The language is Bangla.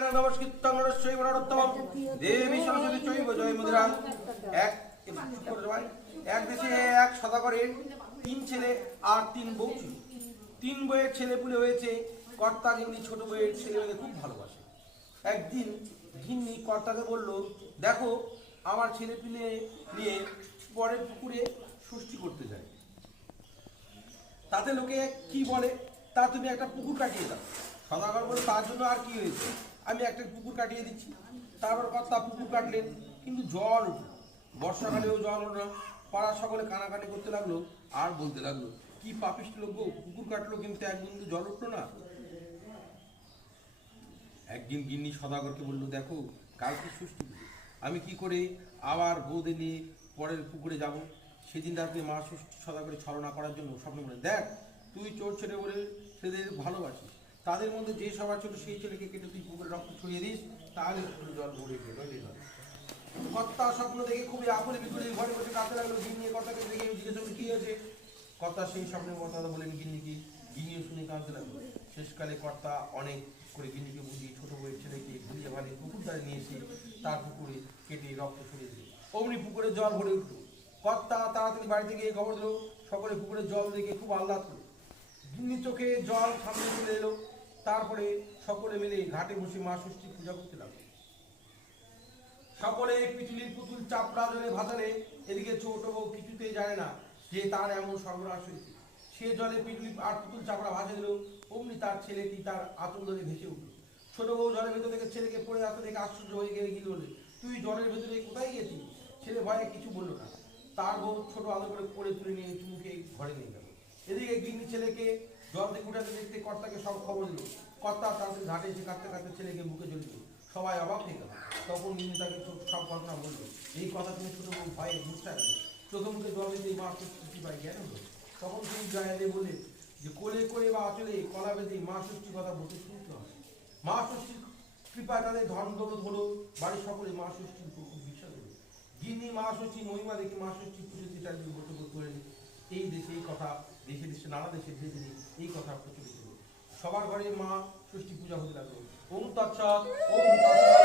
নমস্কৃত্যং নরস্যৈব নরোত্তমং দেবী সরস্বতী চৈব জয়মুদ্রাং। এক দেশে এক সদাগরের 3 ছেলে আর 3 বউ ছিল। 3 বউয়ের ছেলে পুলে হয়েছে। কর্তা গিন্নি ছোট বউয়ের ছেলে মেয়েদের খুব ভালোবাসে। একদিন গিন্নি কর্তাকে বলল, দেখো আমার ছেলে পিলে নিয়ে পরের পুকুরে ষষ্ঠী করতে যায়, তাতে লোকে কি বলে, তা তুমি একটা পুকুর কাটিয়ে দাও। সদাগর বলে, তার জন্য আর কি হয়েছে, আমি একটা পুকুর কাটিয়ে দিচ্ছি। তারপর কর্তা পুকুর কাটলেন, কিন্তু জল উঠল। বর্ষাকালেও জল উঠল। পাড়ার সকলে কানাকানি করতে লাগলো আর বলতে লাগলো, কি পাপিষ্ট লোক গো, পুকুর কাটলো কিন্তু এক বিন্দু জল উঠলো না। একদিন গিন্নি সদাগরকে বলল, দেখো কালকে ষষ্ঠী পুজো, আমি কি করে আবার বৌদের নিয়ে পরের পুকুরে যাব। সেদিন রাতে মা ষষ্ঠী সদাগরে ছলনা করার জন্য স্বপ্ন বলে, দেখ তুই চোর ছেলে বলে সেদের ভালোবাসিস, তাদের মধ্যে যে সবার ছোট সেই ছেলেকে কেটে তুই পুকুরে রক্ত ছড়িয়ে দিস, তাহলে পুকুরে জল ভরে গেল। কর্তা স্বপ্ন দেখে খুবই আকুলে বিকুলে ঘরে বসে কাঁদতে লাগলো। গিন্নি কর্তাকে দেখে জিজ্ঞেস করলো, কি হয়েছে। কর্তা সেই স্বপ্নের কথা বলেন গিন্নিকে। গিন্নিও শুনে কাঁদতে লাগলো। শেষকালে কর্তা অনেক করে গিন্নিকে বুঝিয়ে ছোট বউয়ের ছেলেকে ভুলিয়ে ভালিয়ে পুকুর ধারে নিয়ে এসে তার পুকুরে কেটে রক্ত ছড়িয়ে দিল। অমনি পুকুরে জল ভরে উঠল। কর্তা তাড়াতাড়ি বাড়িতে গিয়ে খবর দিল। সকলে পুকুরে জল দেখে খুব আহ্লাদ করল। গিন্নি চোখে জল সামনে চলে এলো। তারপরে সকলে মিলে ঘাটে বসে মা ষষ্ঠী পূজা করতে লাগলো। সকলে পিটুলির পুতুল চাপড়া জলে ভাসালে এদিকে ছোট বউ কিছুতেই জানে না যে তার এমন সর্বনাশ হয়েছে। সে জলে পিটুলি আর পুতুল চাপড়া ভাসে দিল। অমনি তার ছেলেটি তার আঁচল ধরে ভেসে উঠল। ছোট বউ জলের ভেতর থেকে ছেলেকে পড়ে আসতে দেখে আশ্চর্য হয়ে গেলে গিয়ে বলে, তুই জলের ভেতরে কোথায় গেছিস। ছেলে ভয়ে কিছু বলল না। তার বউ ছোট আদর করে পড়ে তুলে নিয়ে চুমুকে ঘরে নিয়ে গেল। এদিকে গিন্নি ছেলেকে জল থেকে উঠাতে দেখতে কর্তাকে সব খবর দিল। কর্তা তাদের ঘাটে এসে কাঁদতে কাঁদতে ছেলেকে বুকে জড়িয়ে দিল। সবাই অবাক হয়ে গেল। তখন গিন্নি তাকে সব ঘটনা বললো। এই কথা শুনে ছোট বউ ভয়ে মুচড়া গেল। চোখে মুখে জল দিতে মা ষষ্ঠী পাই জ্ঞান হলো। তখন তিনি গায়ে বলে যে কোলে করে বা আঁচলে কলা বেঁধে মা ষষ্ঠীর কথা বলতে শুনতে হবে। মা ষষ্ঠীর কৃপায় তাদের ধন দৌলত হলো। বাড়ির সকলে মা ষষ্ঠীর উপর খুব বিশ্বাস হলো। গিন্নি মা ষষ্ঠীর মহিমা দেখে মা ষষ্ঠী পুজো চিটার বক্তব্য করেন। এই দেশে এই কথা, দেশে দেশে নানা দেশে ধীরে ধীরে এই কথা প্রচলিত হলো। সবার ঘরে মা ষষ্ঠী পূজা হতে লাগলো। ওম তৎসৎ, ওম তৎসৎ।